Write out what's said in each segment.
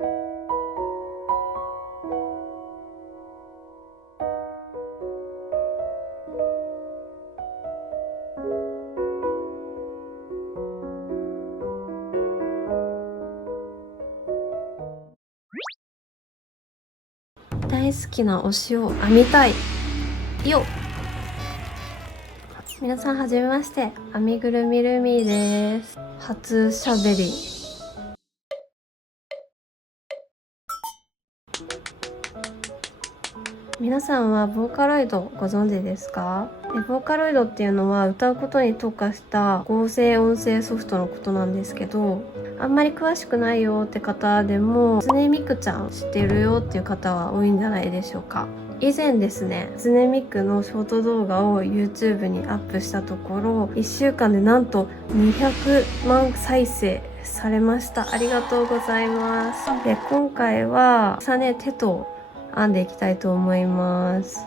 大好きな推しを編みたいよ。皆さんはじめまして、編みぐるみルミです。初しゃべり。皆さんはボーカロイドご存知ですか？ボーカロイドっていうのは歌うことに特化した合成音声ソフトのことなんですけど、あんまり詳しくないよって方でも初音ミクちゃん知ってるよっていう方は多いんじゃないでしょうか。以前ですね、初音ミクのショート動画を YouTube にアップしたところ、1週間でなんと200万再生されました。ありがとうございます。で、今回は重ね手と編んでいきたいと思います。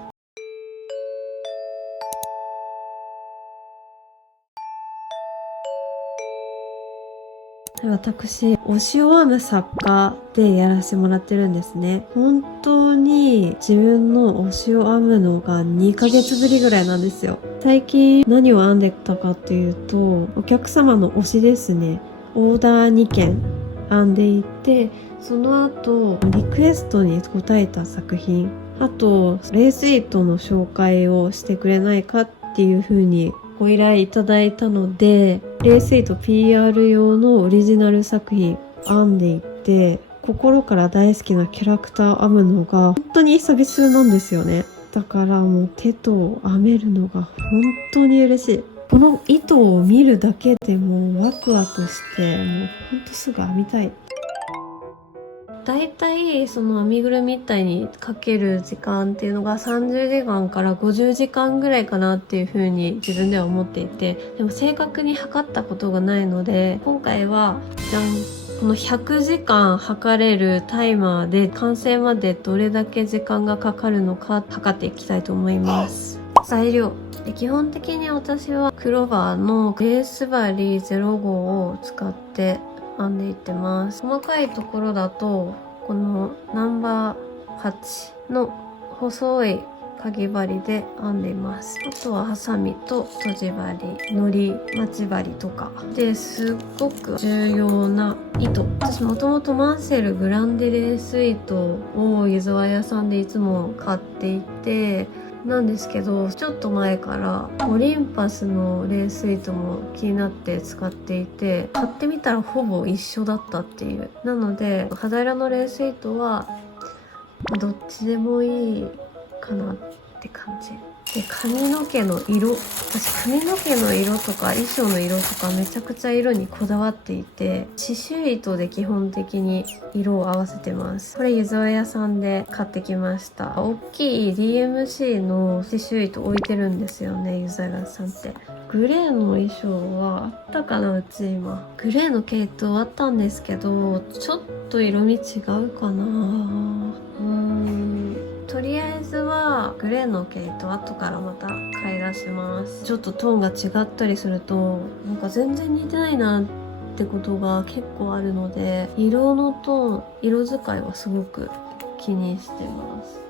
私、推しを編む作家でやらせてもらってるんですね。本当に自分の推しを編むのが2ヶ月ぶりぐらいなんですよ。最近何を編んでたかっていうと、お客様の推しですね。オーダー2件編んでいて、その後リクエストに応えた作品、あとレース糸の紹介をしてくれないかっていう風にご依頼いただいたので、レース糸 PR 用のオリジナル作品編んでいて、心から大好きなキャラクター編むのが本当に久々なんですよね。だからもう手と編めるのが本当に嬉しい。この糸を見るだけでもうワクワクして、もうほんとすぐ編みたい。だいたいその編みぐるみみたいにかける時間っていうのが30時間から50時間ぐらいかなっていう風に自分では思っていて、でも正確に測ったことがないので、今回はこの100時間測れるタイマーで完成までどれだけ時間がかかるのか測っていきたいと思います。材料で、基本的に私はクローバーのレース針05を使って編んでいってます。細かいところだとこのナンバー8の細いかぎ針で編んでいます。あとはハサミととじ針、のり、待ち針とかですっごく重要な糸。私もともとマンセルグランデレース糸を湯沢屋さんでいつも買っていてなんですけど、ちょっと前からオリンパスのレース糸も気になって使っていて、買ってみたらほぼ一緒だったっていう。なので肌色のレース糸はどっちでもいいかなって感じで、髪の毛の色、私髪の毛の色とか衣装の色とかめちゃくちゃ色にこだわっていて、刺繍糸で基本的に色を合わせてます。これ湯沢屋さんで買ってきました。大きい DMC の刺繍糸置いてるんですよね、湯沢屋さんって。グレーの衣装はあったかな、うち今。グレーの系統あったんですけど、ちょっと色味違うかな。とりあえずはグレーの系統後からまた買い出します。ちょっとトーンが違ったりするとなんか全然似てないなってことが結構あるので、色のトーン、色使いはすごく気にしてます。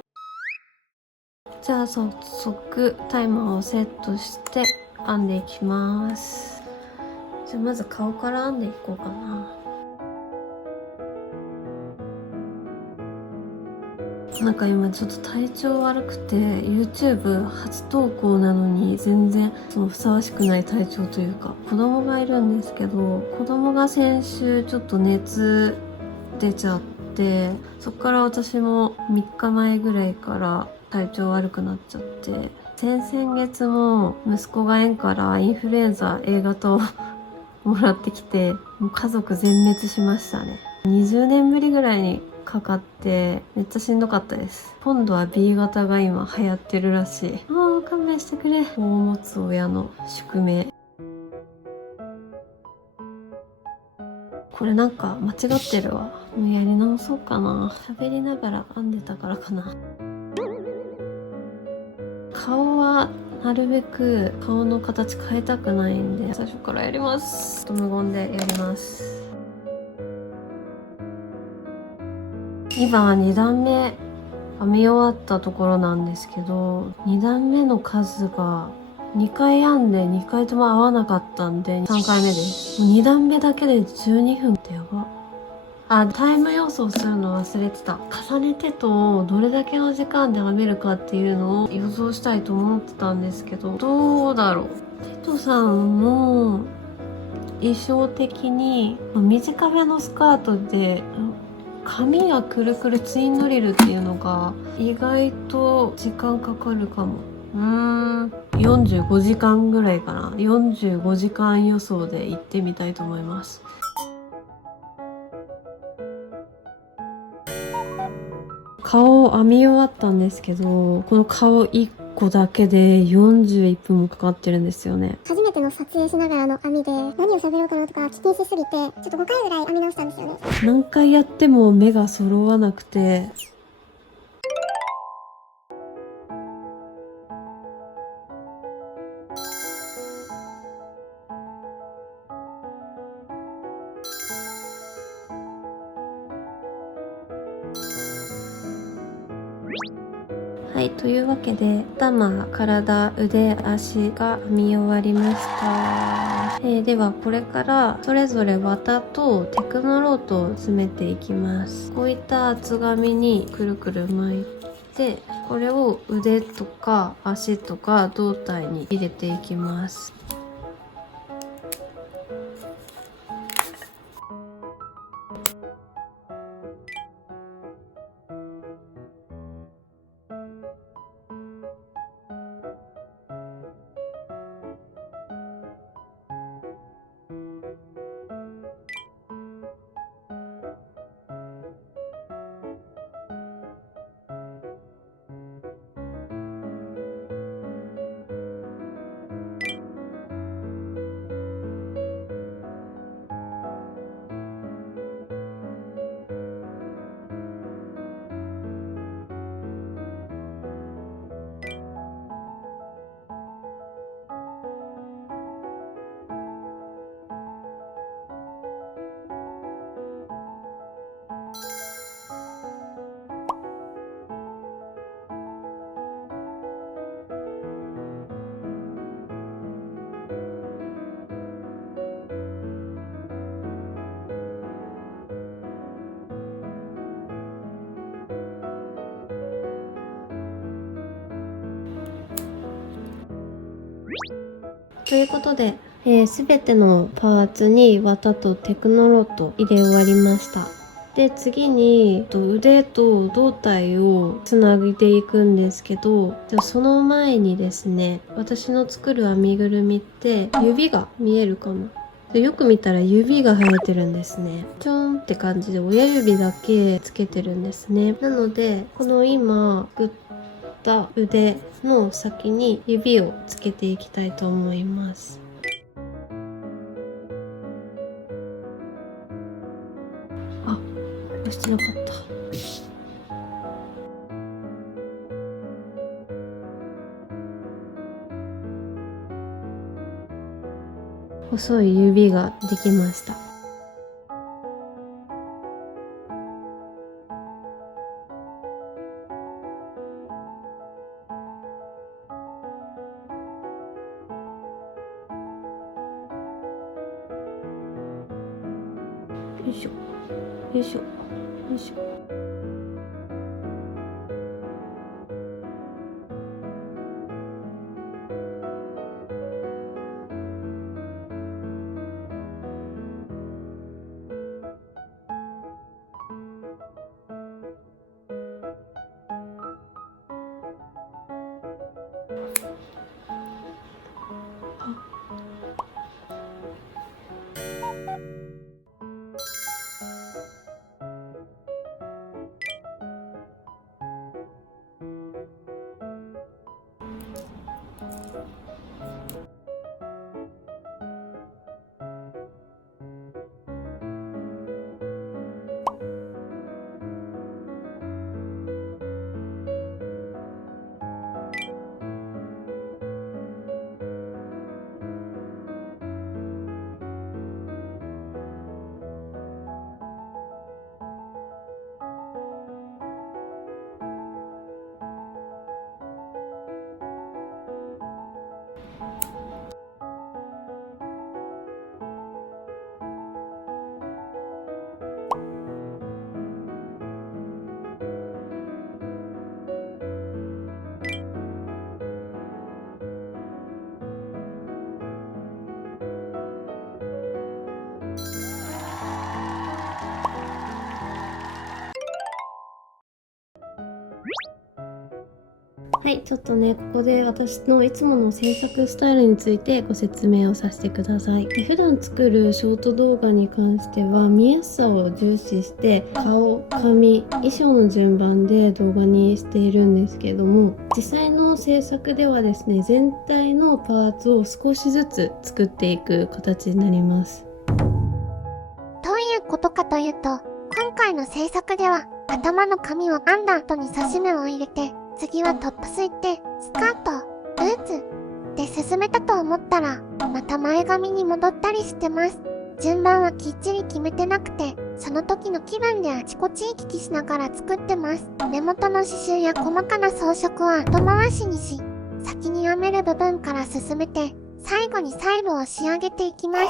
じゃあ早速タイマーをセットして編んでいきます。じゃあまず顔から編んでいこうかな。なんか今ちょっと体調悪くて YouTube 初投稿なのに全然そのふさわしくない体調というか、子供がいるんですけど、子供が先週ちょっと熱出ちゃって、そっから私も3日前ぐらいから体調悪くなっちゃって、先々月も息子が園からインフルエンザ A 型をもらってきて、もう家族全滅しましたね。20年ぶりぐらいにかかってめっちゃしんどかったです。今度は B 型が今流行ってるらしい。もう勘弁してくれ。子を持つ親の宿命。これなんか間違ってるわ。もうやり直そうかな。喋りながら編んでたからかな。顔はなるべく顔の形変えたくないんで最初からやります。無言でやります。今2段目編み終わったところなんですけど、2段目の数が2回編んで2回とも合わなかったんで3回目です。もう2段目だけで12分ってやば。あ、タイム予想するの忘れてた。重ねてとどれだけの時間で編めるかっていうのを予想したいと思ってたんですけど、どうだろう。テトさんの衣装的に短めのスカートで髪がくるくるツインドリルっていうのが意外と時間かかるかも。45時間ぐらいかな。45時間予想で行ってみたいと思います。顔を編み終わったんですけど、この顔1個だけで41分もかかってるんですよね。初めての撮影しながらの編みで、何を喋ろうかなとか気にしすぎて、ちょっと5回ぐらい編み直したんですよね。何回やっても目が揃わなくて、はい、というわけで頭、体、腕、足が編み終わりました。ではこれからそれぞれ綿とテクノロートを詰めていきます。こういった厚紙にくるくる巻いて、これを腕とか足とか胴体に入れていきます。ということで、すべてのパーツに綿とテクノロート入れ終わりました。で、次に腕と胴体をつなげていくんですけど、その前にですね、私の作る編みぐるみって指が見えるかも。でよく見たら指が生えてるんですね。ちょんって感じで親指だけつけてるんですね。なので、この今作った腕の先に指をつけていきたいと思います。あ、押してなかった。細い指ができました。よいしょよいしょよいしょ。はい、ちょっとね、ここで私のいつもの制作スタイルについてご説明をさせてください。普段作るショート動画に関しては見やすさを重視して顔、髪、衣装の順番で動画にしているんですけれども、実際の制作ではですね、全体のパーツを少しずつ作っていく形になります。どういうことかというと、今回の制作では頭の髪を編んだ後に刺し目を入れて、次はトップスいってスカート、ブーツで進めたと思ったら、また前髪に戻ったりしてます。順番はきっちり決めてなくて、その時の気分であちこち行き来しながら作ってます。目元の刺繍や細かな装飾は後回しにし、先に編める部分から進めて、最後に細部を仕上げていきます。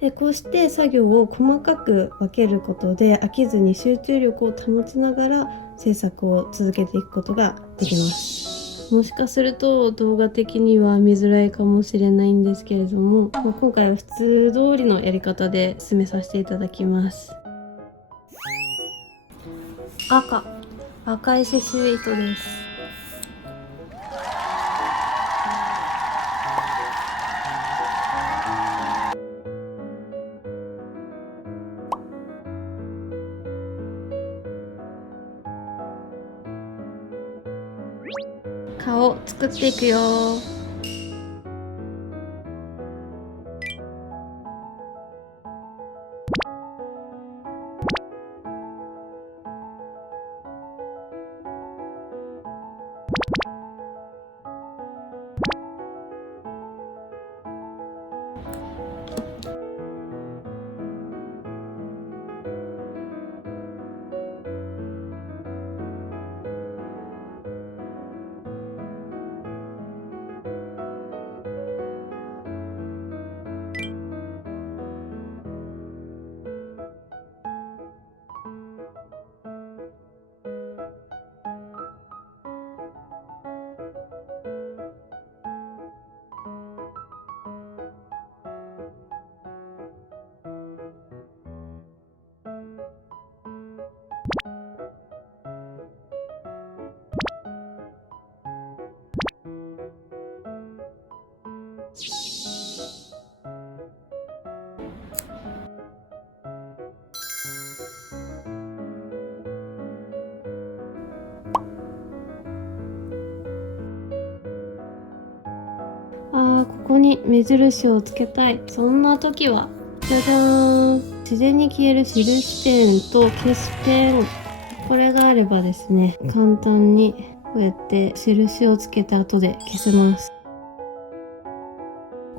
でこうして作業を細かく分けることで飽きずに集中力を保ちながら制作を続けていくことができます。もしかすると動画的には見づらいかもしれないんですけれども、今回は普通通りのやり方で進めさせていただきます。赤い刺繍糸です。顔作っていくよ。ここに目印をつけたい。そんな時はじゃじゃーん、自然に消える印ペンと消すペン、これがあればですね、簡単にこうやって印をつけた後で消せます。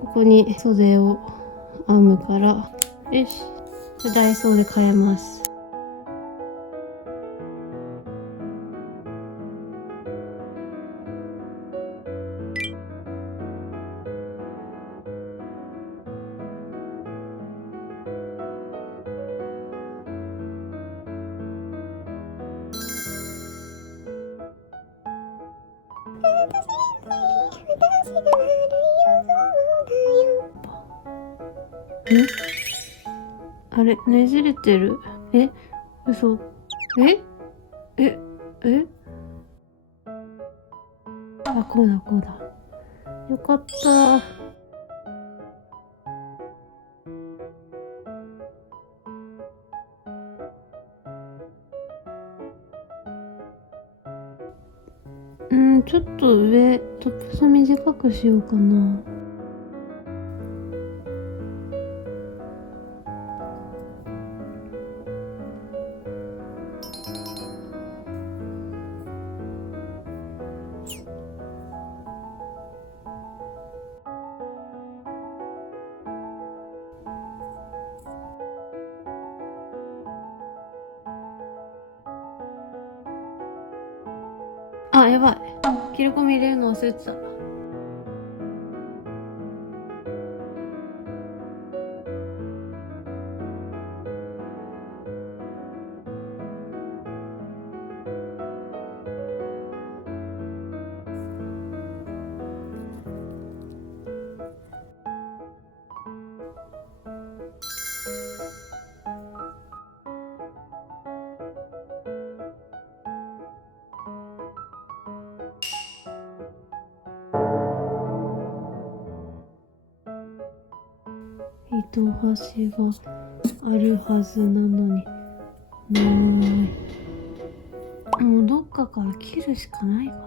ここに袖を編むから、よし、ダイソーで買えます。あれ、ねじれてる。嘘。えええこうだこうだ。よかった。ちょっと上、トップス短くしようかな。やばい。切り込み入れるの忘れてた。糸端があるはずなのにない。もうどっかから切るしかないかな。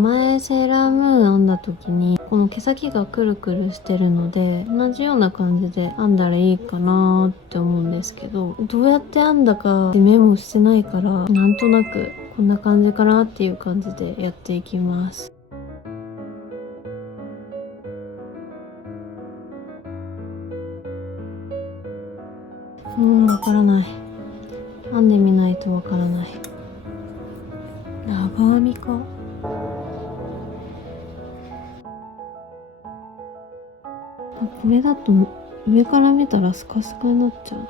前セーラームーン編んだ時にこの毛先がくるくるしてるので同じような感じで編んだらいいかなって思うんですけど、どうやって編んだかメモしてないから、なんとなくこんな感じかなっていう感じでやっていきます。わからない。編んでみないとわからない。長編みか。これだと上から見たらスカスカになっちゃうな。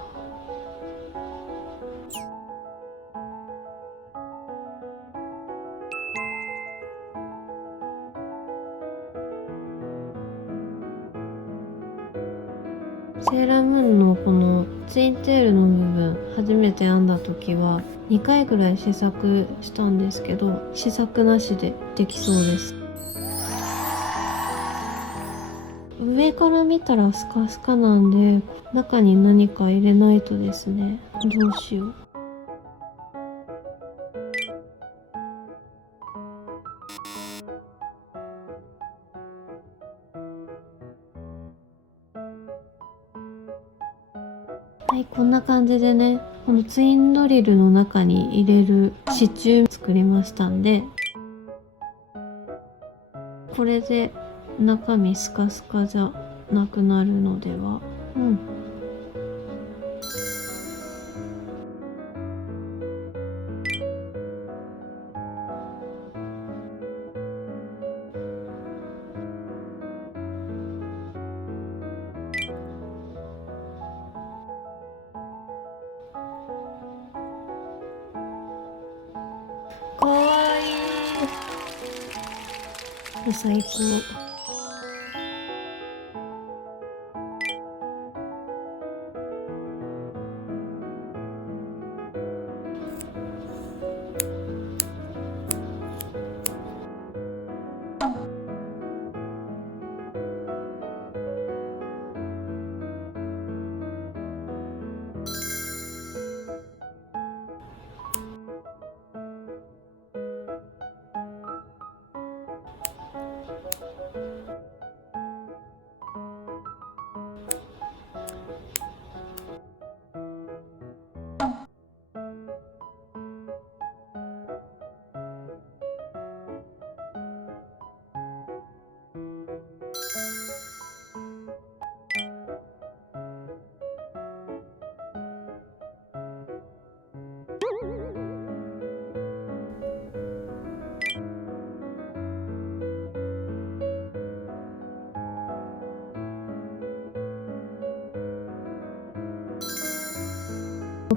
セーラームーンのこのツインテールの部分初めて編んだ時は2回ぐらい試作したんですけど、試作なしでできそうです。上から見たらスカスカなんで中に何か入れないとですね。どうしよう。はい、こんな感じでね、このツインドリルの中に入れる支柱作りましたんで、これで中身スカスカじゃなくなるのでは。かわいい。最高。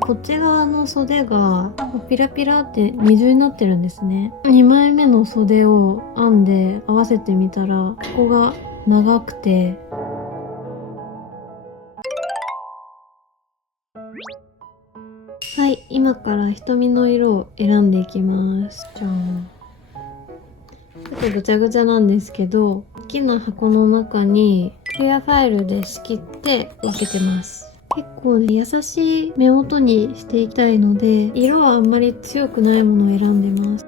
こっち側の袖がピラピラって二重になってるんですね。2枚目の袖を編んで合わせてみたら、ここが長くて、は、今から瞳の色を選んでいきます。じゃん。ちょっとぐちゃぐちゃなんですけど、大きな箱の中にクリアファイルで仕切って分けてます。結構ね、優しい目元にしていきたいので、色はあんまり強くないものを選んでます。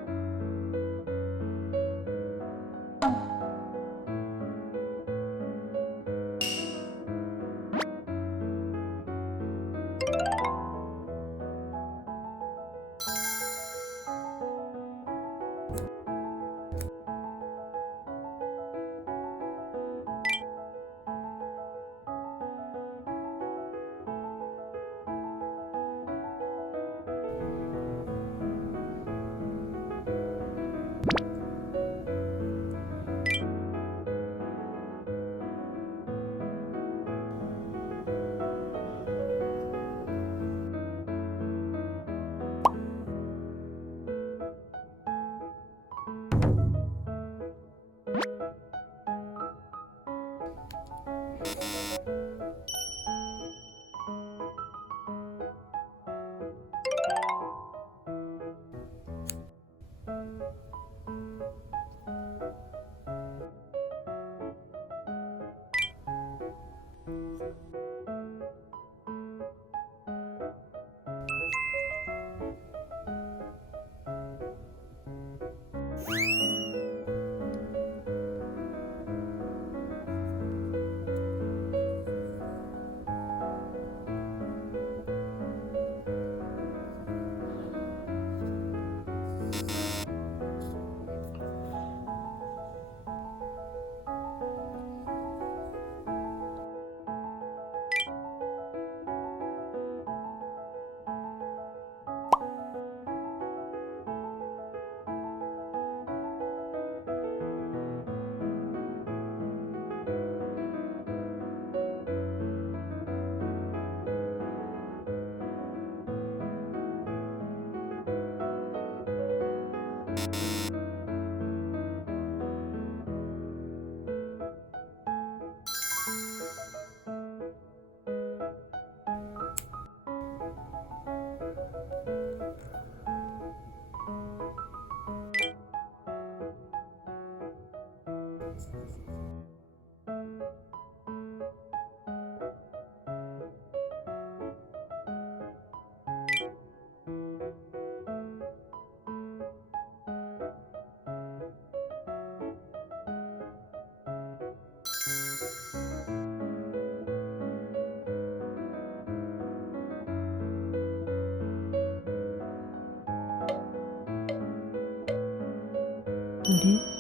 あれ？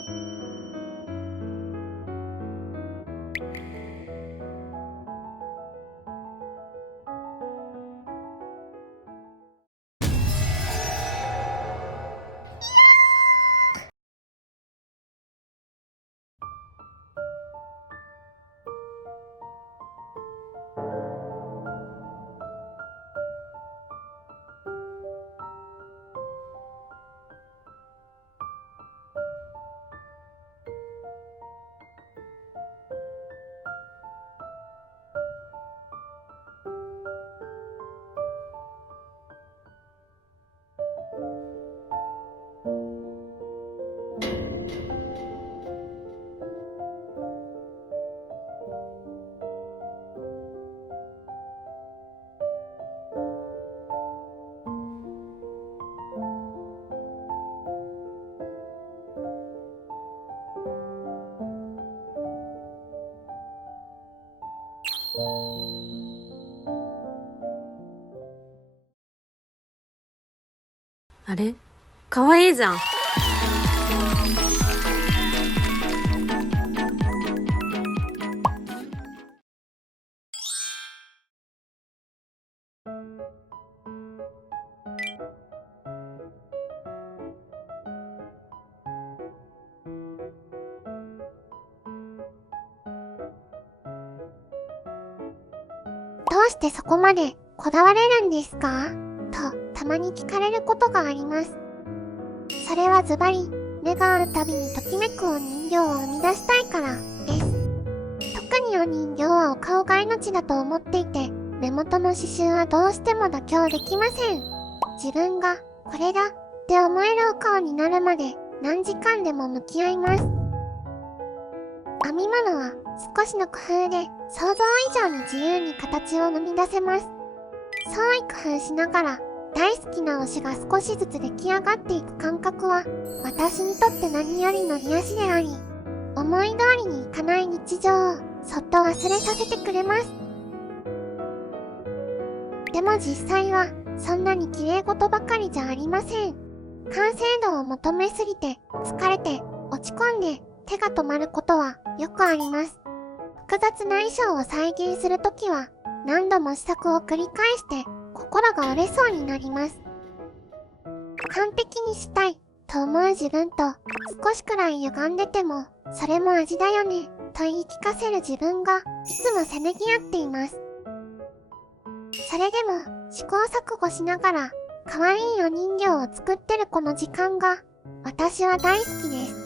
あれ？かわいいじゃん。どうしてそこまでこだわれるんですかと、たまに聞かれることがあります。それはズバリ、目が合うたびにときめくお人形を生み出したいからです。特にお人形はお顔が命だと思っていて、目元の刺繍はどうしても妥協できません。自分がこれだって思えるお顔になるまで何時間でも向き合います。編み物は少しの工夫で想像以上に自由に形を生み出せます。創意工夫しながら大好きな推しが少しずつ出来上がっていく感覚は私にとって何よりの癒しであり、思い通りにいかない日常をそっと忘れさせてくれます。でも実際はそんなに綺麗事ばかりじゃありません。完成度を求めすぎて疲れて落ち込んで手が止まることはよくあります。複雑な衣装を再現するときは何度も試作を繰り返して心が折れそうになります。完璧にしたいと思う自分と少しくらい歪んでてもそれも味だよねと言い聞かせる自分がいつもせめぎ合っています。それでも試行錯誤しながら可愛いお人形を作ってるこの時間が私は大好きです。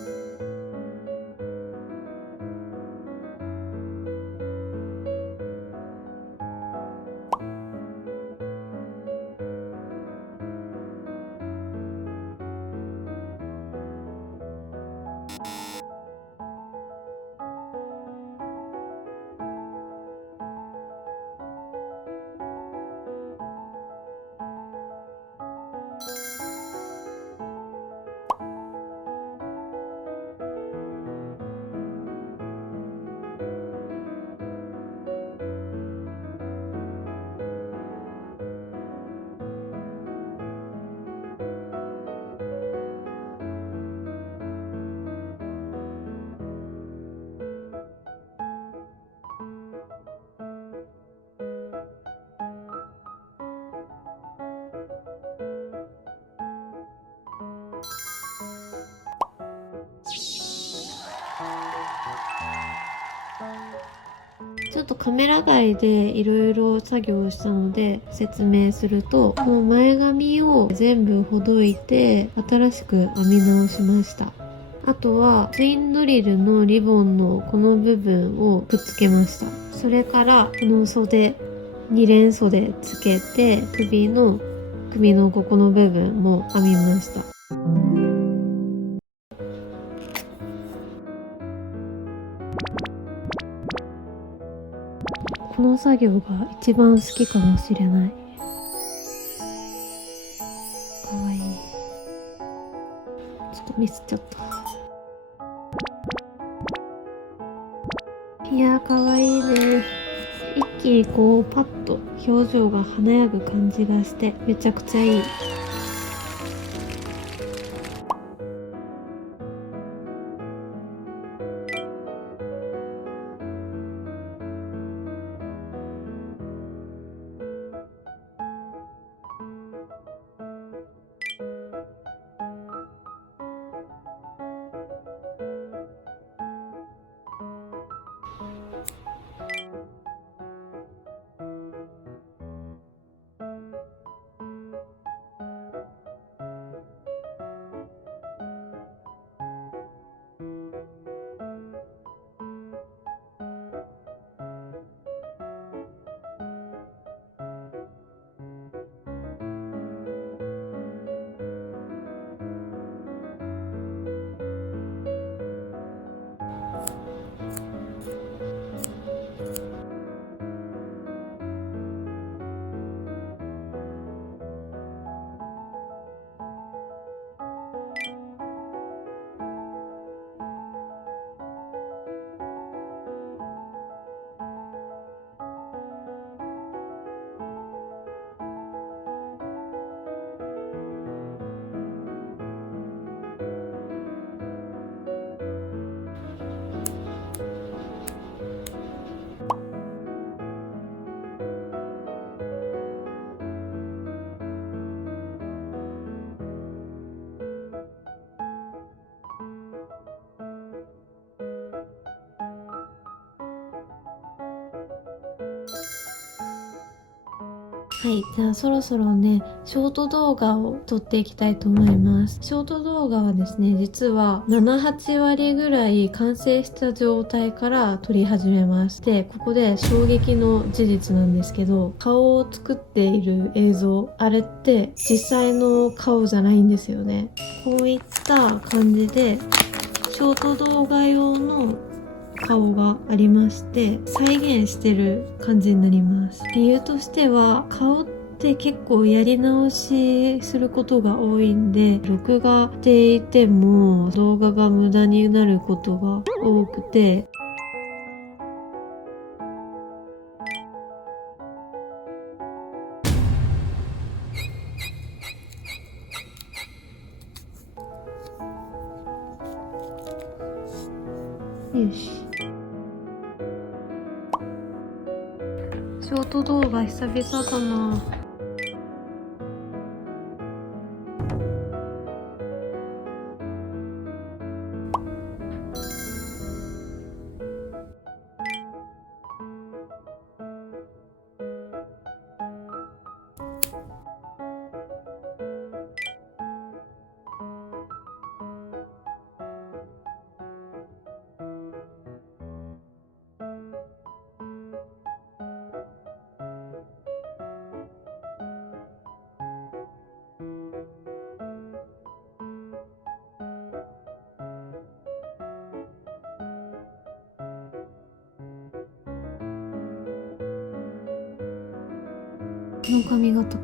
ちょっとカメラ外でいろいろ作業をしたので説明すると、この前髪を全部ほどいて新しく編み直しました。あとはツインドリルのリボンのこの部分をくっつけました。それからこの袖、2連袖つけて首のここの部分も編みました。この作業が一番好きかもしれない。かわいい。ちょっとミスっちゃった。いやー、かわいいね。一気にこうパッと表情が華やぐ感じがしてめちゃくちゃいい。はい、じゃあそろそろね、ショート動画を撮っていきたいと思います。ショート動画はですね、実は7、8割ぐらい完成した状態から撮り始めます。で、ここで衝撃の事実なんですけど、顔を作っている映像、あれって実際の顔じゃないんですよね。こういった感じで、ショート動画用の顔がありまして、再現してる感じになります。理由としては、顔って結構やり直しすることが多いんで、録画していても動画が無駄になることが多くて、よし。ショート動画久々だな。この髪型。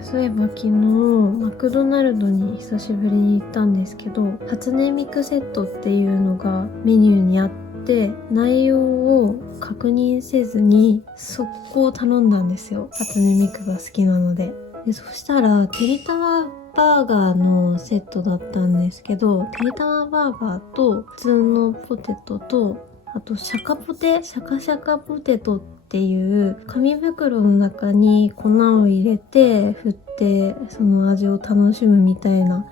そういえば昨日マクドナルドに久しぶりに行ったんですけど、初音ミクセットっていうのがメニューにあって、内容を確認せずに速攻頼んだんですよ。初音ミクが好きなので。そしたらてりたまバーガーのセットだったんですけど、てりたまバーガーと普通のポテトと、あとシャカシャカポテトっていう紙袋の中に粉を入れて振ってその味を楽しむみたいな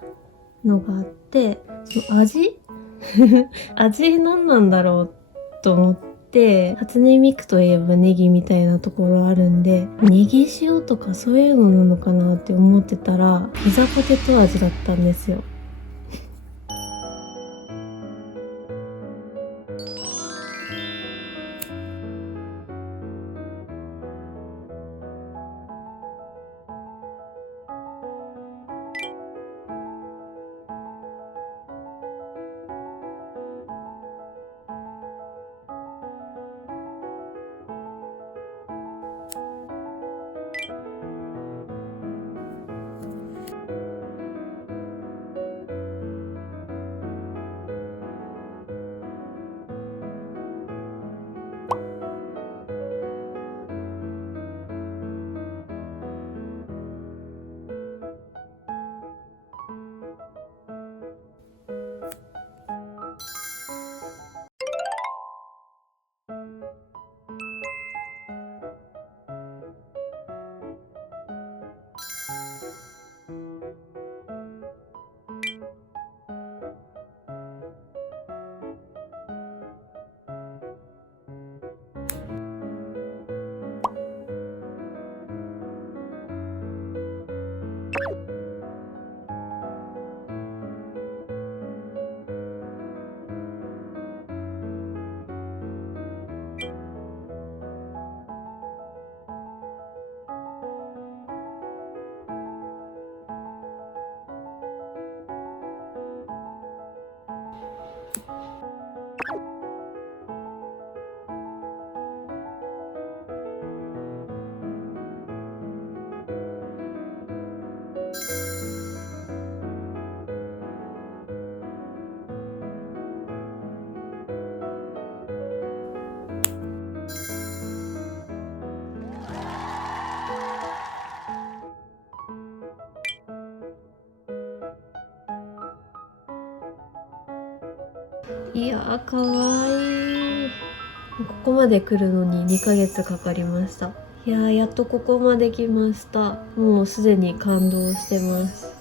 のがあって、その味味何なんだろうと思って、初音ミクといえばネギみたいなところあるんで、ネギ塩とかそういうのなのかなって思ってたらピザポテト味だったんですよ。いやー、かわいい。ここまで来るのに2ヶ月かかりました。いやー、やっとここまで来ました。もうすでに感動してます。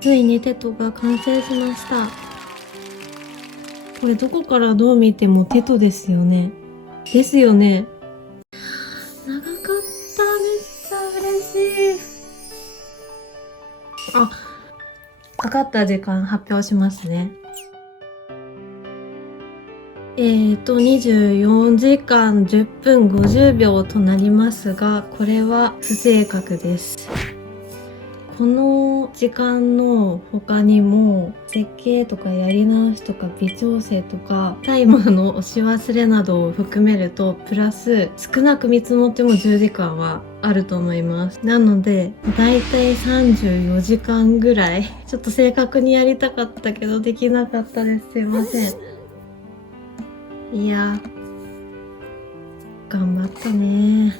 ついにテトが完成しました。これどこからどう見てもテトですよね。ですよね。長かった。めっちゃ嬉しい。あ、かかった時間発表しますね。24時間10分50秒となりますが、これは不正確です。この時間の他にも設計とかやり直しとか微調整とかタイマーの押し忘れなどを含めるとプラス少なく見積もっても10時間はあると思います。なのでだいたい34時間ぐらいちょっと正確にやりたかったけどできなかったです。すいません。いや頑張ったね。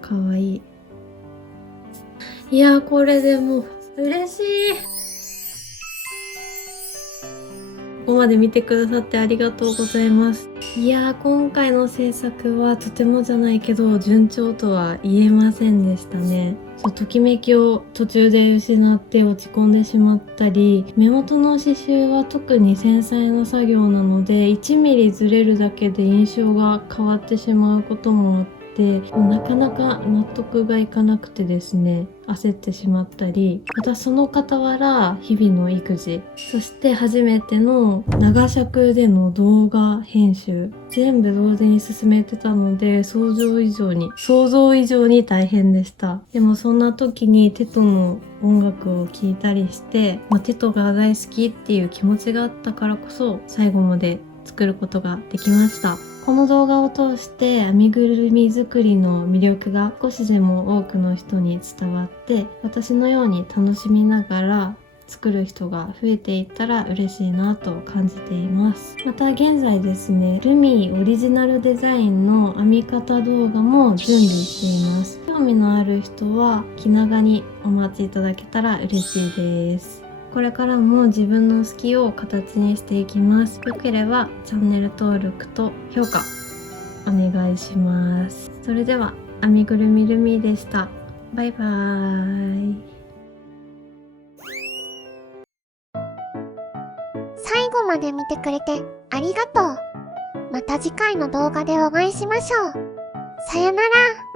かわいい。いやこれでも嬉しい。ここまで見てくださってありがとうございます。いや今回の制作はとてもじゃないけど順調とは言えませんでしたね。ときめきを途中で失って落ち込んでしまったり、目元の刺繍は特に繊細な作業なので1ミリずれるだけで印象が変わってしまうこともあって、なかなか納得がいかなくてですね、焦ってしまったり、またその傍ら日々の育児、そして初めての長尺での動画編集、全部同時に進めてたので想像以上に大変でした。でもそんな時にテトの音楽を聴いたりして、テトが大好きっていう気持ちがあったからこそ最後まで作ることができました。この動画を通して編みぐるみ作りの魅力が少しでも多くの人に伝わって、私のように楽しみながら作る人が増えていったら嬉しいなと感じています。また現在ですね、ルミオリジナルデザインの編み方動画も準備しています。興味のある人は気長にお待ちいただけたら嬉しいです。これからも自分の好きを形にしていきます。よければチャンネル登録と評価お願いします。それでは編みぐるみルミでした。バイバーイ。最後まで見てくれてありがとう。また次回の動画でお会いしましょう。さよなら。